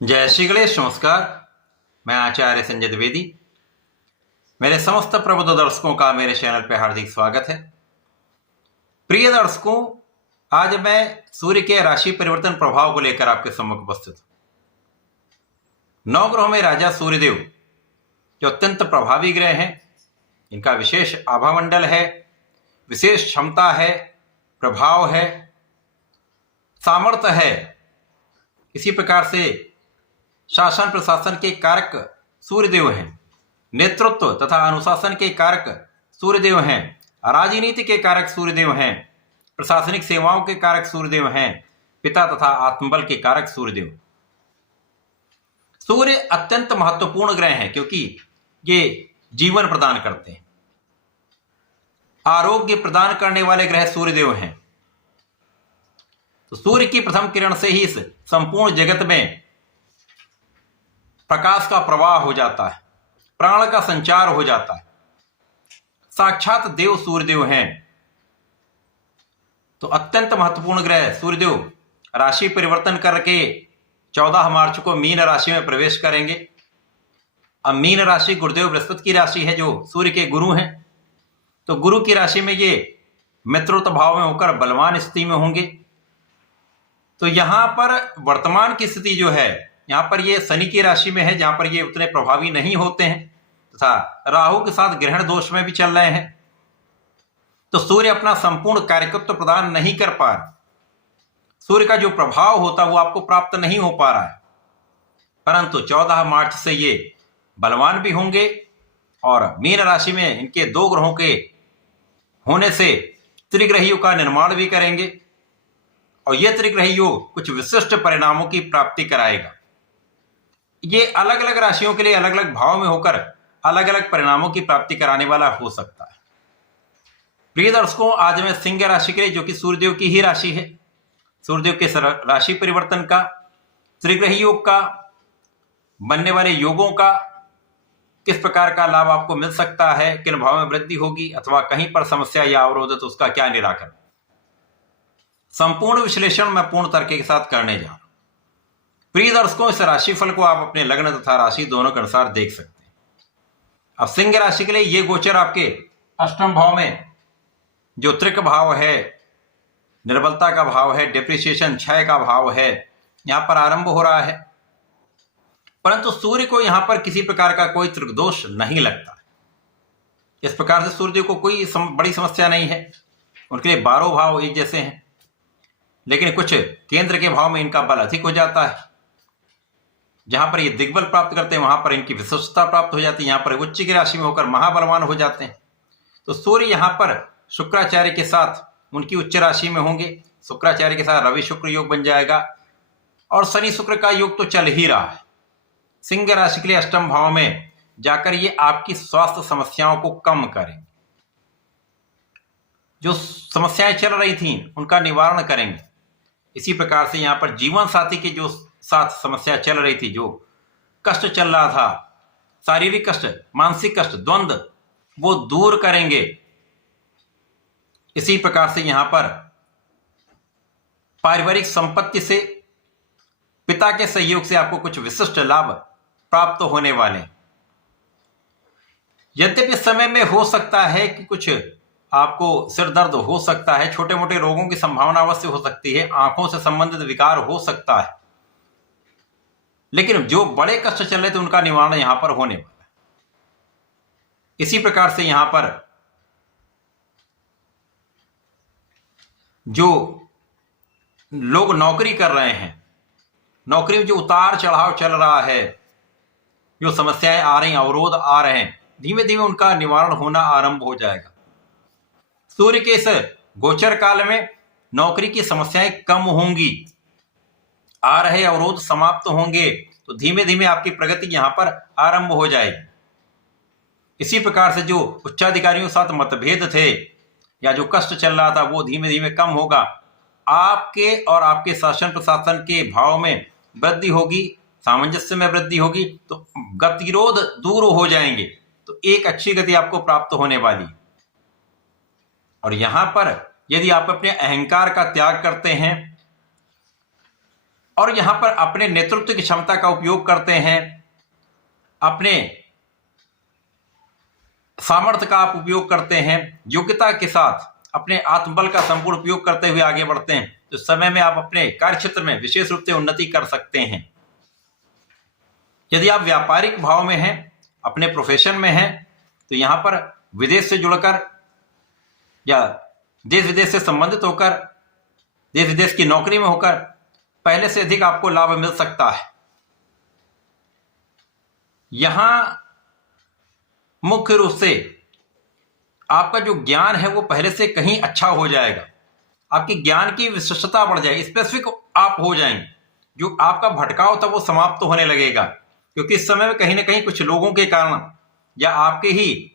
जय श्री गणेश। नमस्कार। मैं आचार्य संजय द्विवेदी। मेरे समस्त प्रबुद्ध दर्शकों का मेरे चैनल पर हार्दिक स्वागत है। प्रिय दर्शकों, आज मैं सूर्य के राशि परिवर्तन प्रभाव को लेकर आपके सम्मुख उपस्थित हूं। नवग्रहों में राजा सूर्यदेव जो अत्यंत प्रभावी ग्रह हैं, इनका विशेष आभामंडल है, विशेष क्षमता है, प्रभाव है, सामर्थ्य है। इसी प्रकार से शासन प्रशासन के कारक सूर्यदेव हैं, नेतृत्व तथा अनुशासन के कारक सूर्यदेव हैं, राजनीति के कारक सूर्यदेव हैं, प्रशासनिक सेवाओं के कारक सूर्यदेव हैं, पिता तथा आत्मबल के कारक सूर्यदेव। सूर्य अत्यंत महत्वपूर्ण ग्रह हैं क्योंकि ये जीवन प्रदान करते हैं। आरोग्य प्रदान करने वाले ग्रह सूर्यदेव हैं। तो सूर्य की प्रथम किरण से ही इस संपूर्ण जगत में प्रकाश का प्रवाह हो जाता है, प्राण का संचार हो जाता है। साक्षात देव सूर्यदेव हैं। तो अत्यंत महत्वपूर्ण ग्रह सूर्यदेव राशि परिवर्तन करके 14 मार्च को मीन राशि में प्रवेश करेंगे। अब मीन राशि गुरुदेव बृहस्पति की राशि है, जो सूर्य के गुरु हैं। तो गुरु की राशि में ये मित्रत्व भाव में होकर बलवान स्थिति में होंगे। तो यहां पर वर्तमान की स्थिति जो है, यहां पर ये शनि की राशि में है, जहां पर ये उतने प्रभावी नहीं होते हैं तथा राहु के साथ ग्रहण दोष में भी चल रहे हैं। तो सूर्य अपना संपूर्ण कार्यकत्व प्रदान नहीं कर पा रहा। सूर्य का जो प्रभाव होता है वो आपको प्राप्त नहीं हो पा रहा है। परंतु 14 मार्च से ये बलवान भी होंगे और मीन राशि में इनके 2 ग्रहों के होने से त्रिग्रहियों का निर्माण भी करेंगे और यह त्रिग्रही योग कुछ विशिष्ट परिणामों की प्राप्ति कराएगा। ये अलग अलग राशियों के लिए अलग अलग भाव में होकर अलग अलग परिणामों की प्राप्ति कराने वाला हो सकता है। प्रिय दर्शकों, आज मैं सिंह राशि के लिए, जो कि सूर्यदेव की ही राशि है, सूर्यदेव के राशि परिवर्तन का, त्रिग्रही योग का, बनने वाले योगों का किस प्रकार का लाभ आपको मिल सकता है, किन भाव में वृद्धि होगी अथवा कहीं पर समस्या या अवरोध है तो उसका क्या निराकरण, संपूर्ण विश्लेषण मैं पूर्ण तरीके के साथ करने जा रहा हूं। प्रिय दर्शकों, इस राशिफल को आप अपने लग्न तथा राशि दोनों के अनुसार देख सकते हैं। अब सिंह राशि के लिए ये गोचर आपके अष्टम भाव में, जो त्रिक भाव है, निर्बलता का भाव है, डिप्रिसिएशन क्षय का भाव है, यहां पर आरंभ हो रहा है। परंतु सूर्य को यहां पर किसी प्रकार का कोई त्रिकदोष नहीं लगता। इस प्रकार से सूर्यदेव को कोई बड़ी समस्या नहीं है। उनके लिए 12 भाव एक जैसे हैं, लेकिन कुछ केंद्र के भाव में इनका बल अधिक हो जाता है। जहां पर ये दिग्बल प्राप्त करते हैं वहां पर इनकी विशिष्टता प्राप्त हो जाती है। यहां पर उच्च की राशि में होकर महाबलवान हो जाते हैं। तो सूर्य यहां पर शुक्राचार्य के साथ उनकी उच्च राशि में होंगे। शुक्राचार्य के साथ रवि शुक्र योग बन जाएगा और शनि शुक्र का योग तो चल ही रहा है। सिंह राशि के लिए अष्टम भाव में जाकर ये आपकी स्वास्थ्य समस्याओं को कम करेंगे। जो समस्याएं चल रही थी उनका निवारण करेंगे। इसी प्रकार से यहां पर जीवन साथी के जो साथ समस्या चल रही थी, जो कष्ट चल रहा था, शारीरिक कष्ट, मानसिक कष्ट, द्वंद्व, वो दूर करेंगे। इसी प्रकार से यहां पर पारिवारिक संपत्ति से, पिता के सहयोग से आपको कुछ विशिष्ट लाभ प्राप्त होने वाले। यद्यपि इस समय में हो सकता है कि कुछ आपको सिर दर्द हो सकता है, छोटे मोटे रोगों की संभावना अवश्य हो सकती है, आंखों से संबंधित विकार हो सकता है, लेकिन जो बड़े कष्ट चल रहे थे उनका निवारण यहां पर होने वाला है। इसी प्रकार से यहां पर जो लोग नौकरी कर रहे हैं, नौकरी में जो उतार चढ़ाव चल रहा है, जो समस्याएं आ रही, अवरोध आ रहे हैं, धीमे धीमे उनका निवारण होना आरंभ हो जाएगा। सूर्य के इस गोचर काल में नौकरी की समस्याएं कम होंगी, आ रहे अवरोध समाप्त होंगे। तो धीमे धीमे आपकी प्रगति यहां पर आरंभ हो जाएगी। इसी प्रकार से जो उच्चाधिकारियों के साथ मतभेद थे या जो कष्ट चल रहा था वो धीमे धीमे कम होगा। आपके और आपके शासन प्रशासन के भाव में वृद्धि होगी, सामंजस्य में वृद्धि होगी, तो गतिरोध दूर हो जाएंगे। तो एक अच्छी गति आपको प्राप्त होने वाली। और यहां पर यदि आप अपने अहंकार का त्याग करते हैं, और यहां पर अपने नेतृत्व की क्षमता का उपयोग करते हैं, अपने सामर्थ्य का आप उपयोग करते हैं, योग्यता के साथ अपने आत्मबल का संपूर्ण उपयोग करते हुए आगे बढ़ते हैं, तो समय में आप अपने कार्य क्षेत्र में विशेष रूप से उन्नति कर सकते हैं। यदि आप व्यापारिक भाव में हैं, अपने प्रोफेशन में हैं, तो यहां पर विदेश से जुड़कर या देश विदेश से संबंधित होकर, देश विदेश की नौकरी में होकर पहले से अधिक आपको लाभ मिल सकता है। यहां मुख्य रूप से आपका जो ज्ञान है वो पहले से कहीं अच्छा हो जाएगा, आपकी ज्ञान की विशिष्टता बढ़ जाएगी, स्पेसिफिक आप हो जाएंगे, जो आपका भटकाव था वो समाप्त होने लगेगा। क्योंकि इस समय में कहीं ना कहीं कुछ लोगों के कारण या आपके ही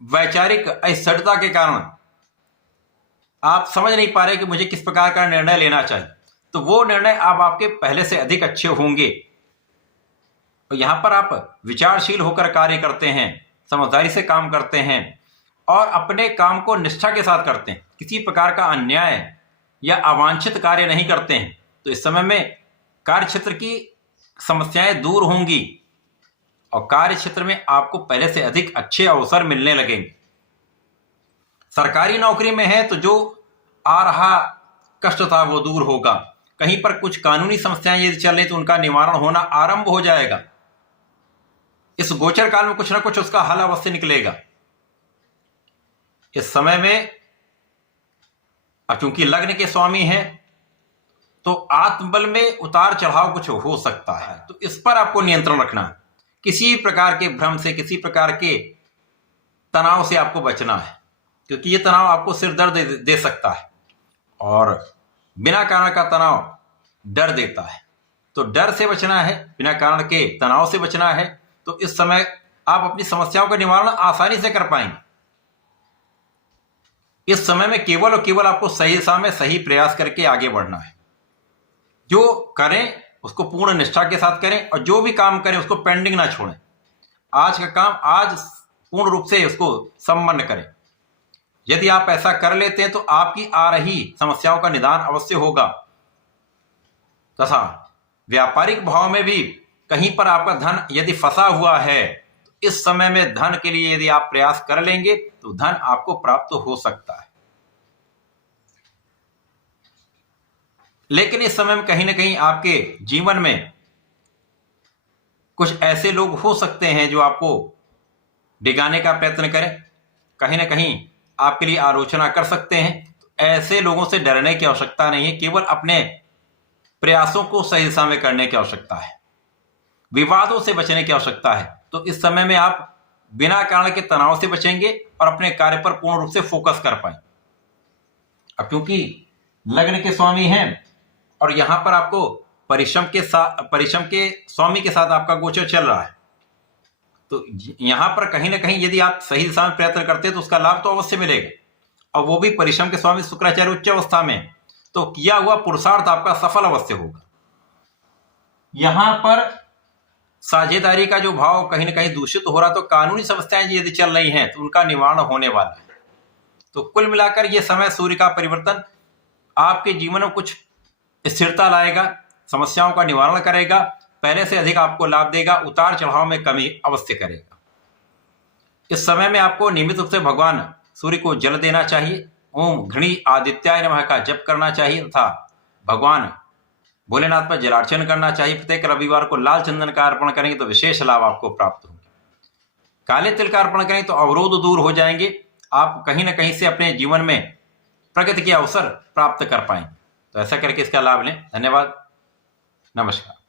वैचारिक अस्थिरता के कारण आप समझ नहीं पा रहे कि मुझे किस प्रकार का निर्णय लेना चाहिए, तो वो निर्णय अब आपके पहले से अधिक अच्छे होंगे। तो यहां पर आप विचारशील होकर कार्य करते हैं, समझदारी से काम करते हैं और अपने काम को निष्ठा के साथ करते हैं, किसी प्रकार का अन्याय या अवांछित कार्य नहीं करते हैं। तो इस समय में कार्य क्षेत्र की समस्याएं दूर होंगी और कार्य क्षेत्र में आपको पहले से अधिक अच्छे अवसर मिलने लगेंगे। सरकारी नौकरी में है तो जो आ रहा कष्ट था वो दूर होगा, कहीं पर कुछ कानूनी समस्याएं यदि चल रही तो उनका निवारण होना आरंभ हो जाएगा। इस गोचर काल में कुछ ना कुछ उसका हल अवश्य निकलेगा। इस समय में अब चूंकि लग्न के स्वामी हैं तो आत्मबल में उतार चढ़ाव कुछ हो सकता है, तो इस पर आपको नियंत्रण रखना है। किसी प्रकार के भ्रम से, किसी प्रकार के तनाव से आपको बचना है, क्योंकि ये तनाव आपको सिर दर्द दे सकता है और बिना कारण का तनाव डर देता है। तो डर से बचना है, बिना कारण के तनाव से बचना है। तो इस समय आप अपनी समस्याओं का निवारण आसानी से कर पाएंगे। इस समय में केवल और केवल आपको सही दिशा में सही प्रयास करके आगे बढ़ना है। जो करें उसको पूर्ण निष्ठा के साथ करें और जो भी काम करें उसको पेंडिंग ना छोड़ें। आज का काम आज पूर्ण रूप से उसको संपन्न करें। यदि आप ऐसा कर लेते हैं तो आपकी आ रही समस्याओं का निदान अवश्य होगा। तथा व्यापारिक भाव में भी कहीं पर आपका धन यदि फंसा हुआ है तो इस समय में धन के लिए यदि आप प्रयास कर लेंगे तो धन आपको प्राप्त हो सकता है। लेकिन इस समय में कहीं ना कहीं आपके जीवन में कुछ ऐसे लोग हो सकते हैं जो आपको डिगाने का प्रयत्न करें, कहीं ना कहीं आपके लिए आलोचना कर सकते हैं। तो ऐसे लोगों से डरने की आवश्यकता नहीं है, केवल अपने प्रयासों को सही दिशा में करने की आवश्यकता है, विवादों से बचने की आवश्यकता है। तो इस समय में आप बिना कारण के तनाव से बचेंगे और अपने कार्य पर पूर्ण रूप से फोकस कर पाए। अब क्योंकि लग्न के स्वामी हैं और यहां पर आपको परिश्रम के स्वामी के साथ आपका गोचर चल रहा है, तो यहां पर कहीं ना कहीं यदि आप सही दिशा में प्रयत्न करते हैं तो उसका लाभ तो अवश्य मिलेगा। और वो भी परिश्रम के स्वामी शुक्राचार्य उच्च अवस्था में, तो किया हुआ पुरुषार्थ आपका सफल अवश्य होगा। यहां पर साझेदारी का जो भाव कहीं ना कहीं दूषित हो रहा, तो कानूनी समस्याएं यदि चल रही हैं तो उनका निवारण होने वाला है। तो कुल मिलाकर यह समय सूर्य का परिवर्तन आपके जीवन में कुछ स्थिरता लाएगा, समस्याओं का निवारण करेगा, पहले से अधिक आपको लाभ देगा, उतार चढ़ाव में कमी अवश्य करेगा। इस समय में आपको नियमित रूप से भगवान सूर्य को जल देना चाहिए, ओम घृणी आदित्याय नमः का जप करना चाहिए तथा भगवान भोलेनाथ पर जलार्चन करना चाहिए। प्रत्येक रविवार को लाल चंदन का अर्पण करेंगे तो विशेष लाभ आपको प्राप्त होंगे। काले तिल का अर्पण करें तो अवरोध दूर हो जाएंगे, आप कहीं ना कहीं से अपने जीवन में प्रगति के अवसर प्राप्त कर पाएंगे। तो ऐसा करके इसका लाभ लें। धन्यवाद, नमस्कार।